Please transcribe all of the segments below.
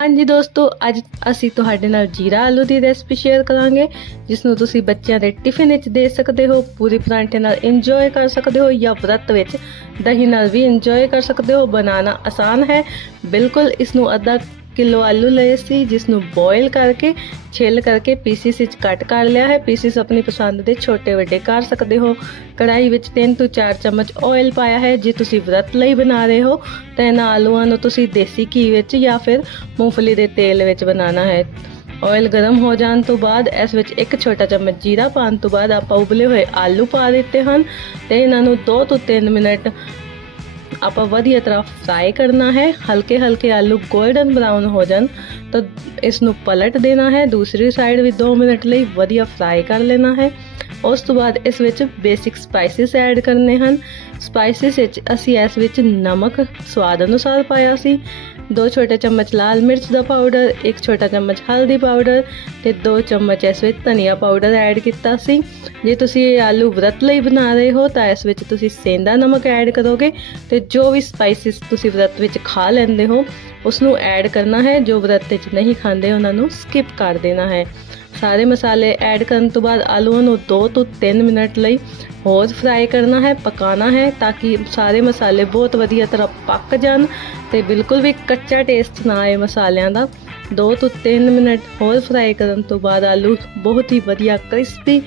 ਹਾਂਜੀ ਦੋਸਤੋ, ਅੱਜ ਅਸੀਂ ਤੁਹਾਡੇ ਨਾਲ ਜੀਰਾ ਆਲੂ ਦੀ ਰੈਸਪੀ ਸ਼ੇਅਰ ਕਰਾਂਗੇ ਜਿਸ ਨੂੰ ਤੁਸੀਂ ਬੱਚਿਆਂ ਦੇ ਟਿਫਿਨ ਵਿੱਚ ਦੇ ਸਕਦੇ ਹੋ, ਪੂਰੀ ਪਰਾਂਠੇ ਨਾਲ ਇੰਜੋਏ ਕਰ ਸਕਦੇ ਹੋ ਜਾਂ ਵਰਤ ਵਿੱਚ ਦਹੀਂ ਨਾਲ ਵੀ ਇੰਜੋਏ ਕਰ ਸਕਦੇ ਹੋ। ਬਣਾਉਣਾ ਆਸਾਨ ਹੈ। ਬਿਲਕੁਲ, ਇਸ ਨੂੰ ਅੱਧਾ ਕਿਲੋ ਆਲੂ ਲਏ ਸੀ ਜਿਸ ਨੂੰ ਬੋਇਲ ਕਰਕੇ, ਛਿੱਲ ਕਰਕੇ ਪੀਸਿਸ ਵਿੱਚ ਕੱਟ ਕਰ ਲਿਆ ਹੈ। ਪੀਸਿਸ ਆਪਣੀ ਪਸੰਦ ਦੇ ਛੋਟੇ ਵੱਡੇ ਕਰ ਸਕਦੇ ਹੋ। ਕੜਾਈ ਵਿੱਚ 3 ਤੋਂ 4 ਚਮਚ ਆਇਲ ਪਾਇਆ ਹੈ, ਜੇ ਤੁਸੀਂ ਵਰਤ ਲਈ ਬਣਾ ਰਹੇ ਹੋ, ਤਾਂ ਇਹਨਾਂ ਆਲੂਆਂ ਨੂੰ ਤੁਸੀਂ ਦੇਸੀ ਘੀ ਵਿੱਚ ਜਾਂ ਫਿਰ ਮੂੰਗਫਲੀ ਦੇ ਤੇਲ ਵਿੱਚ ਬਣਾਉਣਾ ਹੈ। ਆਇਲ ਗਰਮ ਹੋ ਜਾਣ ਤੋਂ ਬਾਅਦ, ਇਸ ਵਿੱਚ ਇੱਕ ਛੋਟਾ ਚਮਚ ਜੀਰਾ ਪਾਉਣ ਤੋਂ ਬਾਅਦ ਆਪਾਂ ਉਬਲੇ ਹੋਏ ਆਲੂ ਪਾ ਦਿੱਤੇ ਹਨ ਤੇ ਇਹਨਾਂ ਨੂੰ 2 ਤੋਂ 3 ਮਿੰਟ ਆਪਾਂ ਵਧੀਆ ਤਰ੍ਹਾਂ ਫਰਾਈ ਕਰਨਾ ਹੈ ਹਲਕੇ ਹਲਕੇ ਆਲੂ 골ਡਨ ਬਰਾਊਨ ਹੋ ਜਾਣ, ਤਾਂ ਇਸ ਨੂੰ ਪਲਟ ਦੇਣਾ ਹੈ, ਦੂਸਰੀ ਸਾਈਡ ਵੀ 2 ਮਿੰਟ ਲਈ ਵਧੀਆ ਫਰਾਈ ਕਰ ਲੈਣਾ ਹੈ। ਉਸ ਤੋਂ ਬਾਅਦ ਇਸ ਵਿੱਚ ਬੇਸਿਕ ਸਪਾਈਸਿਸ ਐਡ ਕਰਨੇ ਹਨ। ਸਪਾਈਸਿਸ ਵਿੱਚ ਅਸੀਂ ਇਸ ਵਿੱਚ ਨਮਕ ਸਵਾਦ ਅਨੁਸਾਰ ਪਾਇਆ ਸੀ। ਦੋ ਛੋਟੇ ਚਮਚ ਲਾਲ ਮਿਰਚ ਦਾ ਪਾਊਡਰ, ਇੱਕ ਛੋਟਾ ਚਮਚ ਹਲਦੀ ਪਾਊਡਰ ਤੇ ਦੋ ਚਮਚ ਇਸ ਵਿੱਚ ਧਨੀਆ ਪਾਊਡਰ ਐਡ ਕੀਤਾ ਸੀ। ਜੇ ਤੁਸੀਂ ਇਹ ਆਲੂ ਵਰਤ ਲਈ ਬਣਾ ਰਹੇ ਹੋ ਤਾਂ ਇਸ ਵਿੱਚ ਤੁਸੀਂ ਸੇਂਦਾ ਨਮਕ ਐਡ ਕਰੋਗੇ ਤੇ ਜੋ ਵੀ ਸਪਾਈਸਿਸ ਤੁਸੀਂ ਵਰਤ ਵਿੱਚ ਖਾ ਲੈਂਦੇ ਹੋ ਉਸ ਨੂੰ ਐਡ ਕਰਨਾ ਹੈ। ਜੋ ਵਰਤ ਵਿੱਚ ਨਹੀਂ ਖਾਂਦੇ, ਉਹਨਾਂ ਨੂੰ ਸਕਿਪ ਕਰ ਦੇਣਾ ਹੈ। ਸਾਰੇ ਮਸਾਲੇ ਐਡ ਕਰਨ ਤੋਂ ਬਾਅਦ ਆਲੂਆਂ ਨੂੰ 2 ਤੋਂ 3 ਮਿੰਟ ਲਈ ਹੋਰ ਫਰਾਈ ਕਰਨਾ ਹੈ, ਪਕਾਉਣਾ ਹੈ ਤਾਂ ਕਿ ਸਾਰੇ ਮਸਾਲੇ ਬਹੁਤ ਵਧੀਆ ਤਰ੍ਹਾਂ ਪੱਕ ਜਾਣ ਤੇ ਬਿਲਕੁਲ ਵੀ ਕੱਚਾ ਟੇਸਟ ਨਾ ਆਏ ਮਸਾਲਿਆਂ ਦਾ। 2 ਤੋਂ 3 ਮਿੰਟ ਹੋਰ ਫਰਾਈ ਕਰਨ ਤੋਂ ਬਾਅਦ ਆਲੂ ਬਹੁਤ ਹੀ ਵਧੀਆ ਕ੍ਰਿਸਪੀ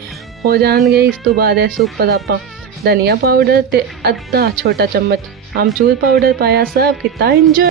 ਹੋ ਜਾਣਗੇ। ਇਸ ਤੋਂ ਬਾਅਦ ਇਸ ਉੱਪਰ ਆਪਾਂ ਧਨੀਆ ਪਾਊਡਰ ਤੇ ਅੱਧਾ ਛੋਟਾ ਚਮਚ ਆਮਚੂਰ ਪਾਊਡਰ ਪਾਇਆ। ਸਰਵ ਕੀਤਾ। ਇੰਜੋਏ